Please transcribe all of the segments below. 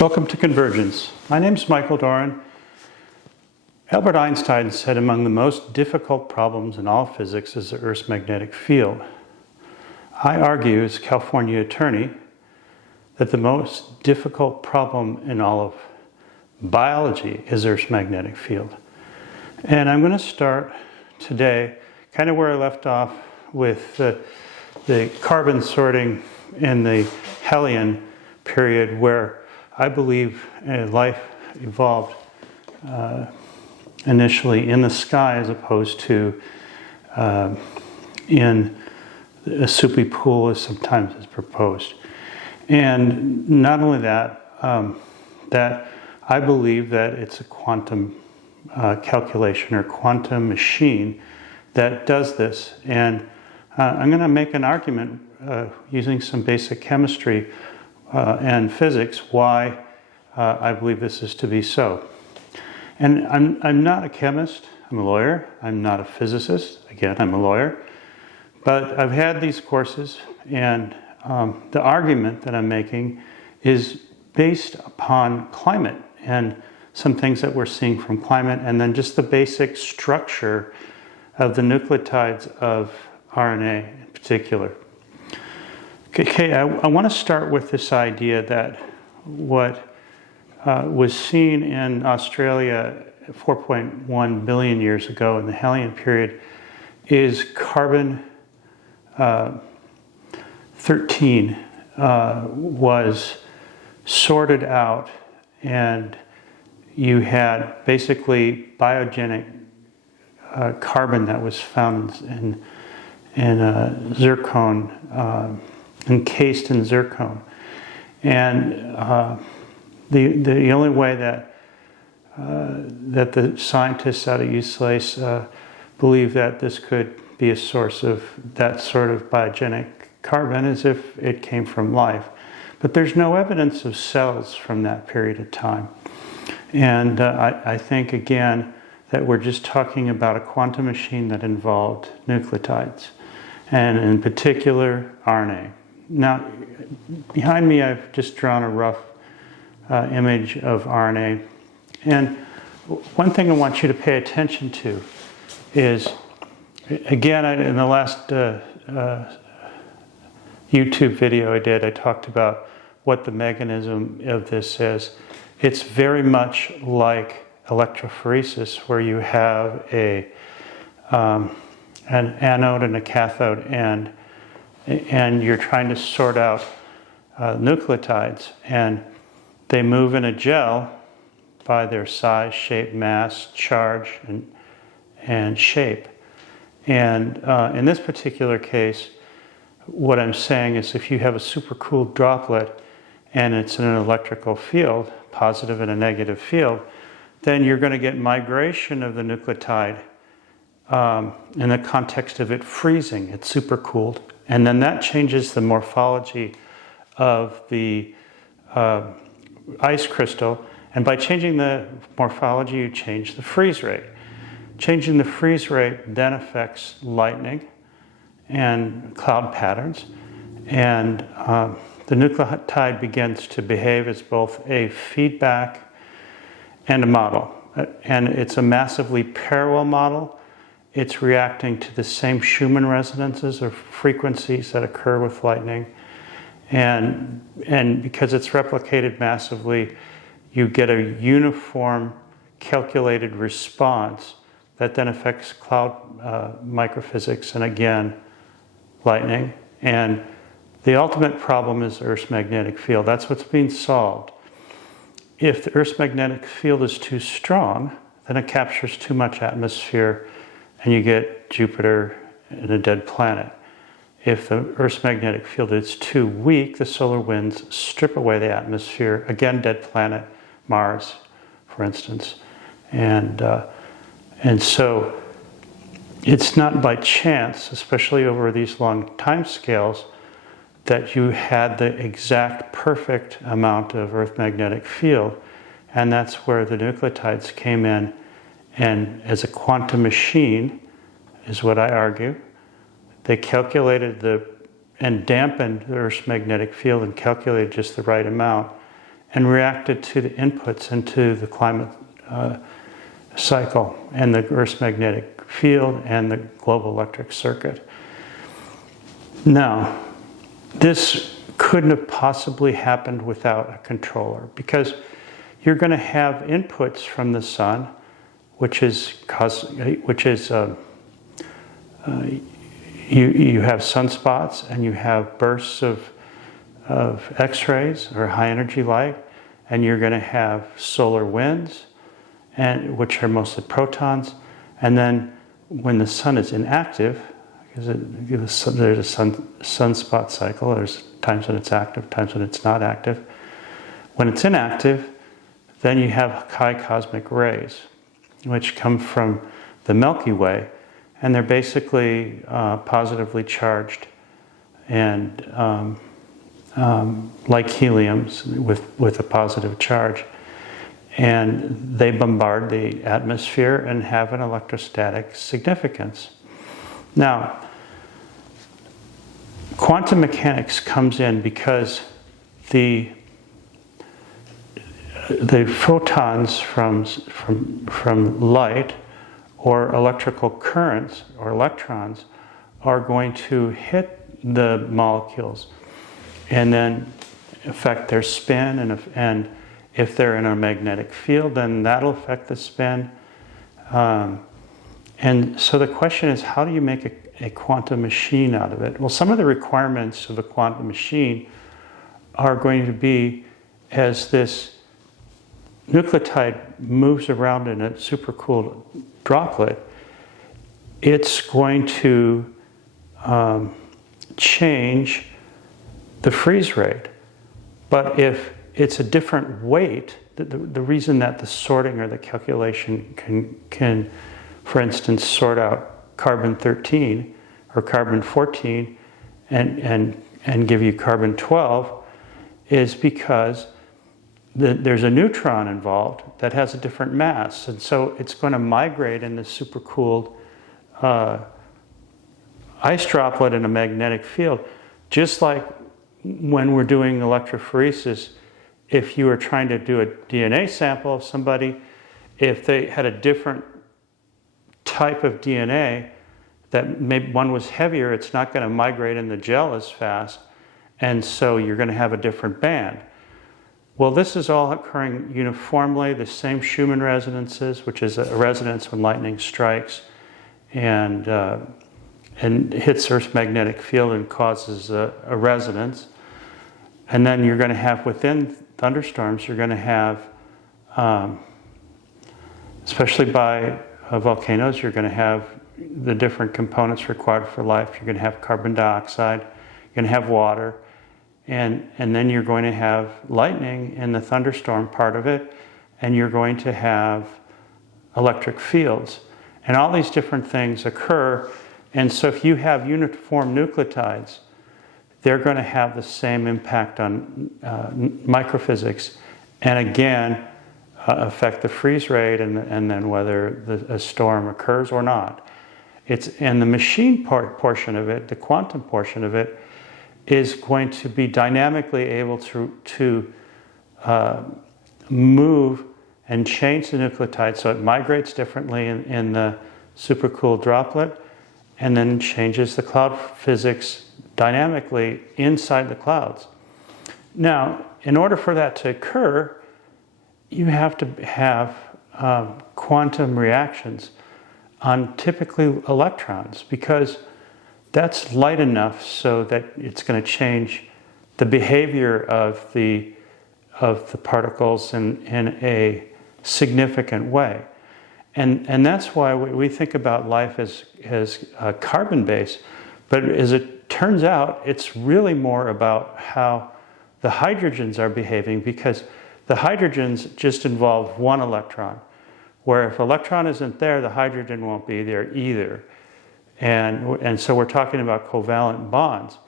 Welcome to Convergence. My name is Michael Doran. Albert Einstein said among the most difficult problems in all physics is the Earth's magnetic field. I argue as a California attorney that the most difficult problem in all of biology is Earth's magnetic field. And I'm going to start today kind of where I left off with the carbon sorting in the Hellian period, where I believe life evolved initially in the sky as opposed to in a soupy pool, as sometimes is proposed. And not only that, that I believe that it's a quantum calculation or quantum machine that does this. And I'm going to make an argument using some basic chemistry and physics why I believe this is to be so. And I'm not a chemist, I'm a lawyer. I'm not a physicist, again, I'm a lawyer. But I've had these courses, and the argument that I'm making is based upon climate and some things that we're seeing from climate, and then just the basic structure of the nucleotides of RNA in particular. Okay, I want to start with this idea that what was seen in Australia 4.1 billion years ago in the Hellian period is carbon 13 was sorted out, and you had basically biogenic carbon that was found in zircon, encased in zircon. And the only way that the scientists out of UCLA believe that this could be a source of that sort of biogenic carbon is if it came from life. But there's no evidence of cells from that period of time. And I think, again, that we're just talking about a quantum machine that involved nucleotides, and in particular RNA. Now, behind me I've just drawn a rough image of RNA. And one thing I want you to pay attention to is, again, in the last YouTube video I did, I talked about what the mechanism of this is. It's very much like electrophoresis, where you have an anode and a cathode, and you're trying to sort out nucleotides, and they move in a gel by their size, shape, mass, charge, and shape. And in this particular case, what I'm saying is if you have a supercooled droplet and it's in an electrical field, positive and a negative field, then you're going to get migration of the nucleotide in the context of it freezing. It's supercooled. And then that changes the morphology of the ice crystal. And by changing the morphology, you change the freeze rate. Changing the freeze rate then affects lightning and cloud patterns. And the nucleotide begins to behave as both a feedback and a model. And it's a massively parallel model. It's reacting to the same Schumann resonances or frequencies that occur with lightning. And because it's replicated massively, you get a uniform calculated response that then affects cloud microphysics and, again, lightning. And the ultimate problem is Earth's magnetic field. That's what's being solved. If the Earth's magnetic field is too strong, then it captures too much atmosphere and you get Jupiter and a dead planet. If the Earth's magnetic field is too weak, the solar winds strip away the atmosphere, again, dead planet, Mars, for instance. And so it's not by chance, especially over these long time scales, that you had the exact perfect amount of Earth magnetic field. And that's where the nucleotides came in, and as a quantum machine, is what I argue, they calculated and dampened the Earth's magnetic field and calculated just the right amount. and reacted to the inputs into the climate cycle and the Earth's magnetic field and the global electric circuit. Now, this couldn't have possibly happened without a controller, because you're going to have inputs from the sun, which is you have sunspots and you have bursts of X-rays or high energy light, and you're going to have solar winds, and which are mostly protons. And then when the sun is inactive, because there's a sunspot cycle, there's times when it's active, times when it's not active. When it's inactive, then you have high cosmic rays, which come from the Milky Way, and they're basically positively charged and like heliums with a positive charge. And they bombard the atmosphere and have an electrostatic significance. Now, quantum mechanics comes in because the photons from light or electrical currents or electrons are going to hit the molecules and then affect their spin, and if they're in a magnetic field, then that'll affect the spin. And so the question is, how do you make a quantum machine out of it? Well, some of the requirements of a quantum machine are going to be, as this nucleotide moves around in a supercooled droplet, it's going to change the freeze rate. But if it's a different weight, the reason that the sorting or the calculation can, for instance, sort out carbon-13 or carbon-14 and give you carbon-12 is because there's a neutron involved that has a different mass. And so it's going to migrate in this supercooled ice droplet in a magnetic field. Just like when we're doing electrophoresis, if you were trying to do a DNA sample of somebody, if they had a different type of DNA, that maybe one was heavier, it's not going to migrate in the gel as fast, and so you're going to have a different band. Well, this is all occurring uniformly, the same Schumann resonances, which is a resonance when lightning strikes and hits Earth's magnetic field and causes a resonance. And then you're going to have, within thunderstorms, you're going to have, especially by volcanoes, you're going to have the different components required for life. You're going to have carbon dioxide, you're going to have water, and then you're going to have lightning in the thunderstorm part of it, and you're going to have electric fields. And all these different things occur. And so if you have uniform nucleotides, they're going to have the same impact on microphysics, and again, affect the freeze rate and then whether a storm occurs or not. And the machine portion of it, the quantum portion of it, is going to be dynamically able to move and change the nucleotide so it migrates differently in the supercooled droplet, and then changes the cloud physics dynamically inside the clouds. Now, in order for that to occur, you have to have quantum reactions on typically electrons, because that's light enough so that it's going to change the behavior of the particles in a significant way. And that's why we think about life as carbon-based, but as it turns out, it's really more about how the hydrogens are behaving, because the hydrogens just involve one electron, where if electron isn't there, the hydrogen won't be there either. And so we're talking about covalent bonds.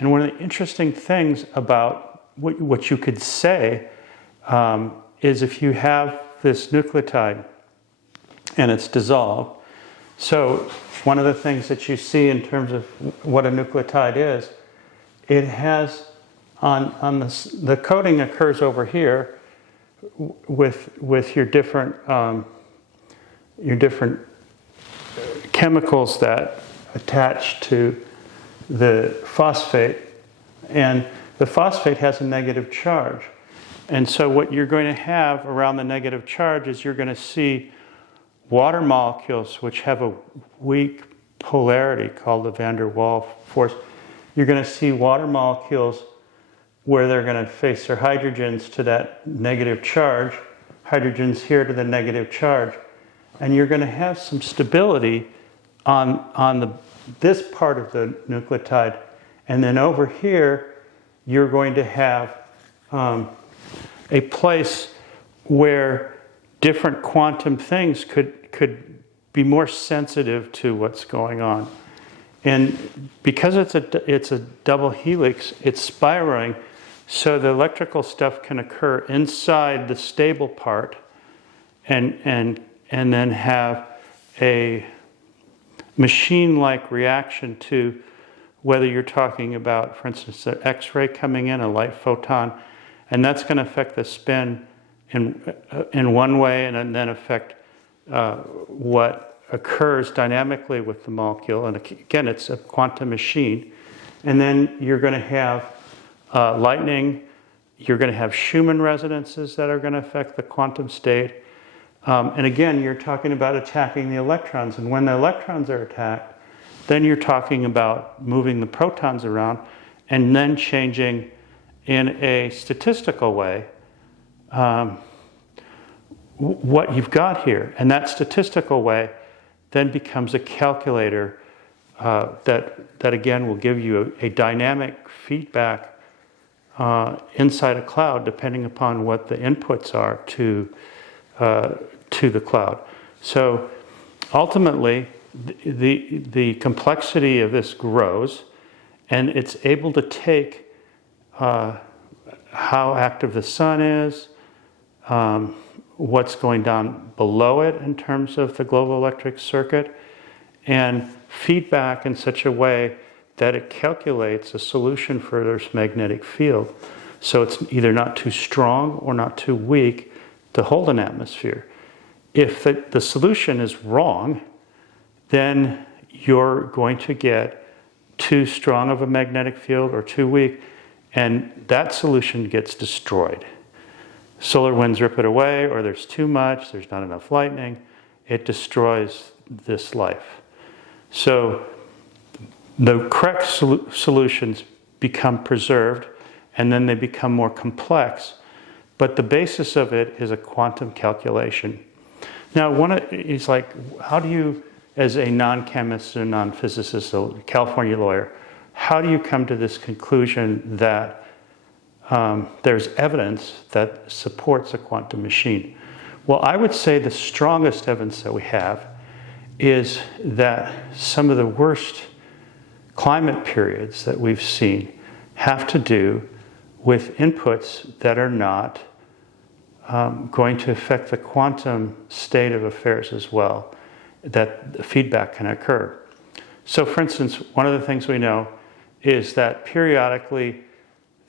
And one of the interesting things about what you could say is if you have this nucleotide and it's dissolved. So one of the things that you see in terms of what a nucleotide is, it has on this, the coating occurs over here with your different chemicals that attach to the phosphate, and the phosphate has a negative charge. And so what you're going to have around the negative charge is you're going to see water molecules which have a weak polarity called the van der Waals force. You're going to see water molecules where they're going to face their hydrogens to that negative charge, hydrogens here to the negative charge, and you're going to have some stability on this part of the nucleotide. And then over here, you're going to have a place where different quantum things could be more sensitive to what's going on. And because it's a double helix, it's spiraling, so the electrical stuff can occur inside the stable part and then have a machine-like reaction to whether you're talking about, for instance, an X-ray coming in, a light photon, and that's going to affect the spin in one way and then affect what occurs dynamically with the molecule. And again, it's a quantum machine. And then you're going to have lightning. You're going to have Schumann resonances that are going to affect the quantum state. And again, you're talking about attacking the electrons. And when the electrons are attacked, then you're talking about moving the protons around and then changing in a statistical way what you've got here. And that statistical way then becomes a calculator that again will give you a dynamic feedback inside a cloud depending upon what the inputs are to the cloud. So ultimately, the complexity of this grows, and it's able to take how active the sun is, what's going down below it in terms of the global electric circuit, and feedback in such a way that it calculates a solution for Earth's magnetic field. So it's either not too strong or not too weak to hold an atmosphere. If the solution is wrong, then you're going to get too strong of a magnetic field or too weak, and that solution gets destroyed. Solar winds rip it away, or there's too much, there's not enough lightning, it destroys this life. So the correct solutions become preserved, and then they become more complex, but the basis of it is a quantum calculation. Now, it's like, how do you, as a non-chemist and non-physicist, a California lawyer, how do you come to this conclusion that there's evidence that supports a quantum machine? Well, I would say the strongest evidence that we have is that some of the worst climate periods that we've seen have to do with inputs that are not going to affect the quantum state of affairs as well, that the feedback can occur. So for instance, one of the things we know is that periodically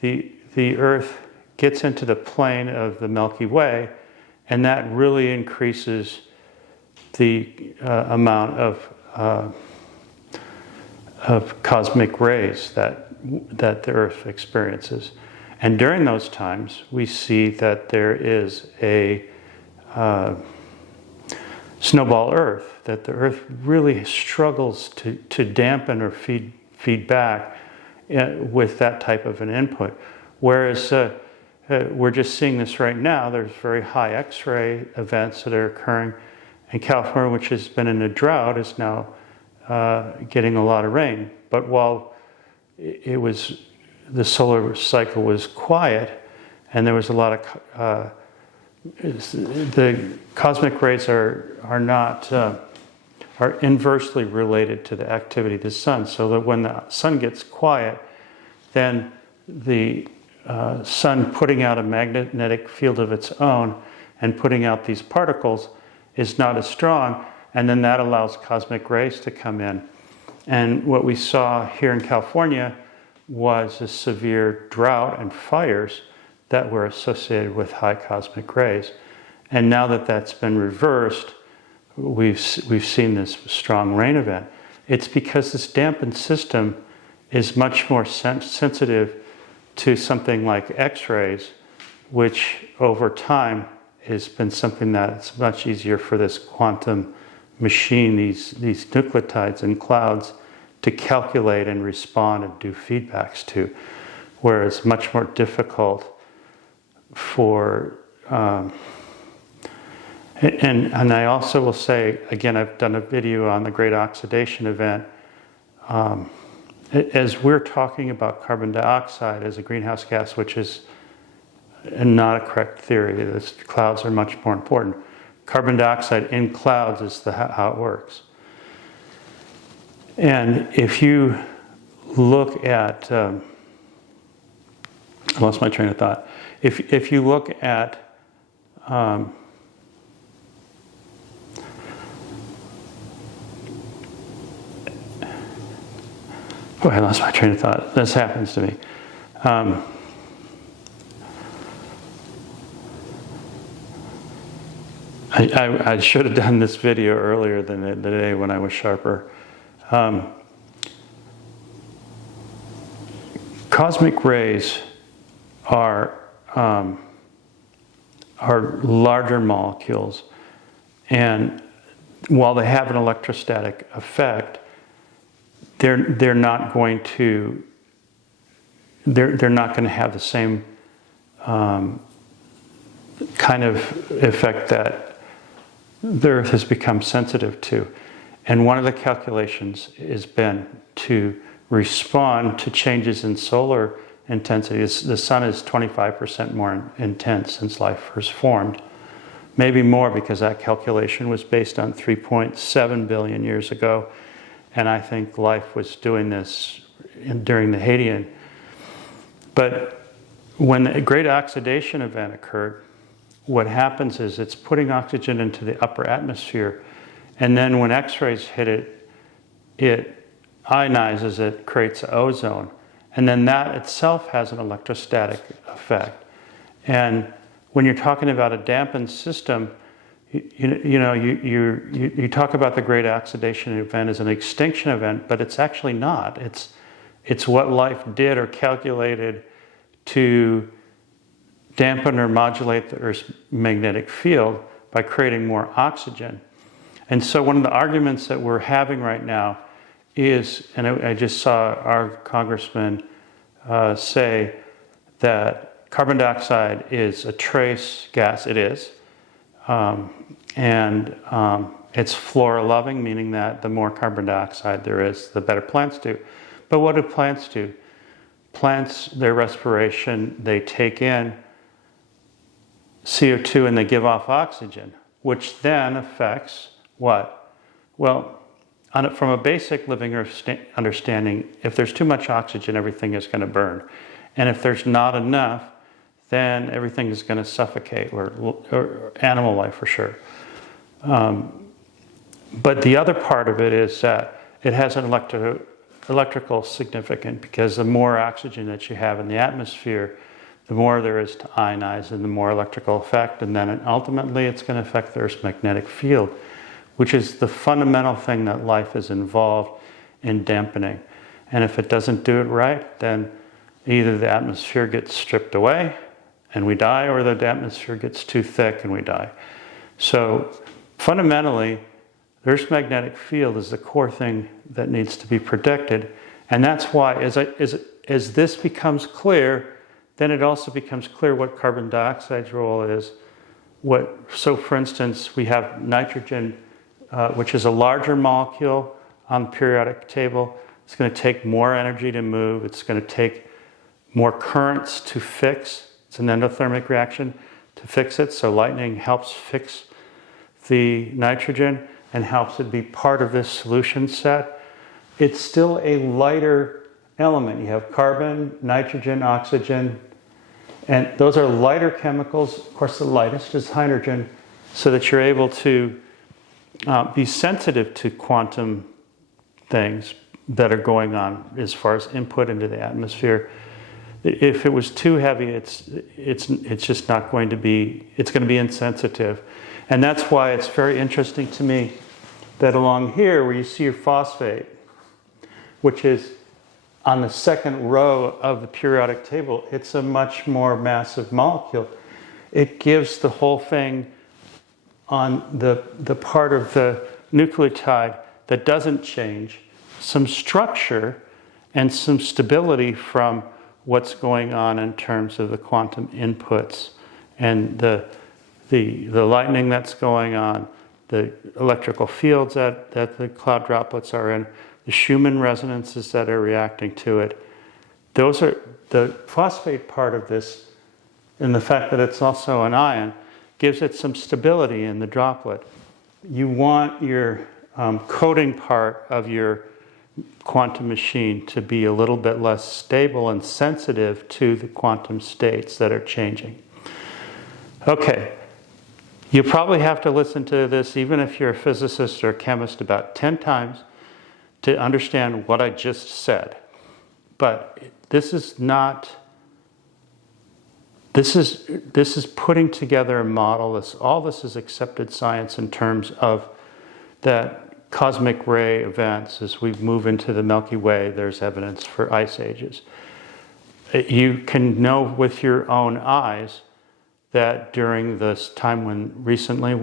the Earth gets into the plane of the Milky Way, and that really increases the amount of cosmic rays that the Earth experiences. And during those times, we see that there is a snowball Earth, that the Earth really struggles to dampen or feed back with that type of an input. Whereas we're just seeing this right now, there's very high X-ray events that are occurring, and California, which has been in a drought, is now getting a lot of rain. But while the solar cycle was quiet, and there was a lot of the cosmic rays are inversely related to the activity of the sun. So that when the sun gets quiet, then the sun putting out a magnetic field of its own and putting out these particles is not as strong, and then that allows cosmic rays to come in. And what we saw here in California was a severe drought and fires that were associated with high cosmic rays. And now that that's been reversed, we've seen this strong rain event. It's because this dampened system is much more sensitive to something like X-rays, which over time has been something that's much easier for this quantum machine, these nucleotides in clouds, to calculate and respond and do feedbacks to, whereas much more difficult for and I also will say, again, I've done a video on the Great Oxidation Event. As we're talking about carbon dioxide as a greenhouse gas, which is not a correct theory, the clouds are much more important. Carbon dioxide in clouds is how it works. And if you look at, I lost my train of thought. If you look at oh, I lost my train of thought. This happens to me. I should have done this video earlier than the day when I was sharper. Cosmic rays are larger molecules, and while they have an electrostatic effect, they're not going to have the same kind of effect that the Earth has become sensitive to. And one of the calculations has been to respond to changes in solar intensity. The sun is 25% more intense since life first formed. Maybe more, because that calculation was based on 3.7 billion years ago. And I think life was doing this during the Hadean. But when the Great Oxidation Event occurred, what happens is it's putting oxygen into the upper atmosphere. And then when X-rays hit it, it ionizes it, creates ozone. And then that itself has an electrostatic effect. And when you're talking about a dampened system, you talk about the Great Oxidation Event as an extinction event, but it's actually not. It's what life did or calculated to dampen or modulate the Earth's magnetic field by creating more oxygen. And so one of the arguments that we're having right now is, and I just saw our congressman say that carbon dioxide is a trace gas. It is. It's flora loving, meaning that the more carbon dioxide there is, the better plants do. But what do plants do? Plants, their respiration, they take in CO2 and they give off oxygen, which then affects what? Well, from a basic living understanding, if there's too much oxygen, everything is going to burn. And if there's not enough, then everything is going to suffocate, or animal life for sure. But the other part of it is that it has an electrical significance, because the more oxygen that you have in the atmosphere, the more there is to ionize and the more electrical effect, and then ultimately it's going to affect the Earth's magnetic field, which is the fundamental thing that life is involved in dampening. And if it doesn't do it right, then either the atmosphere gets stripped away and we die, or the atmosphere gets too thick and we die. So fundamentally, the Earth's magnetic field is the core thing that needs to be protected. And that's why, as this becomes clear, then it also becomes clear what carbon dioxide's role is. So for instance, we have nitrogen, which is a larger molecule on the periodic table. It's going to take more energy to move. It's going to take more currents to fix. It's an endothermic reaction to fix it. So lightning helps fix the nitrogen and helps it be part of this solution set. It's still a lighter element. You have carbon, nitrogen, oxygen, and those are lighter chemicals. Of course, the lightest is hydrogen, so that you're able to be sensitive to quantum things. that are going on as far as input into the atmosphere. If it was too heavy, it's just not going to be, it's going to be insensitive. And that's why it's very interesting to me that along here where you see your phosphate, which is on the second row of the periodic table, it's a much more massive molecule. It gives the whole thing on the part of the nucleotide that doesn't change some structure and some stability from what's going on in terms of the quantum inputs and the lightning that's going on, the electrical fields that the cloud droplets are in, the Schumann resonances that are reacting to it. Those are the phosphate part of this, and the fact that it's also an ion gives it some stability in the droplet. You want your coding part of your quantum machine to be a little bit less stable and sensitive to the quantum states that are changing. Okay, you probably have to listen to this, even if you're a physicist or a chemist, about 10 times to understand what I just said. But this is not, this is putting together a model. All this is accepted science in terms of that cosmic ray events. As we move into the Milky Way, there's evidence for ice ages. You can know with your own eyes that during this time when recently,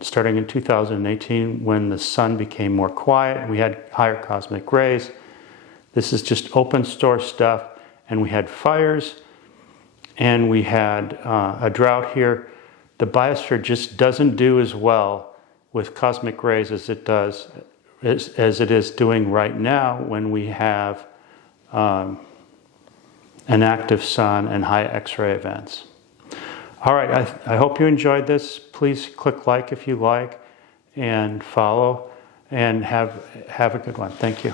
starting in 2018, when the sun became more quiet, we had higher cosmic rays. This is just open source stuff, and we had fires, and we had a drought here. The biosphere just doesn't do as well with cosmic rays as it does, as it is doing right now when we have an active sun and high X-ray events. All right, I hope you enjoyed this. Please click like if you like, and follow, and have a good one. Thank you.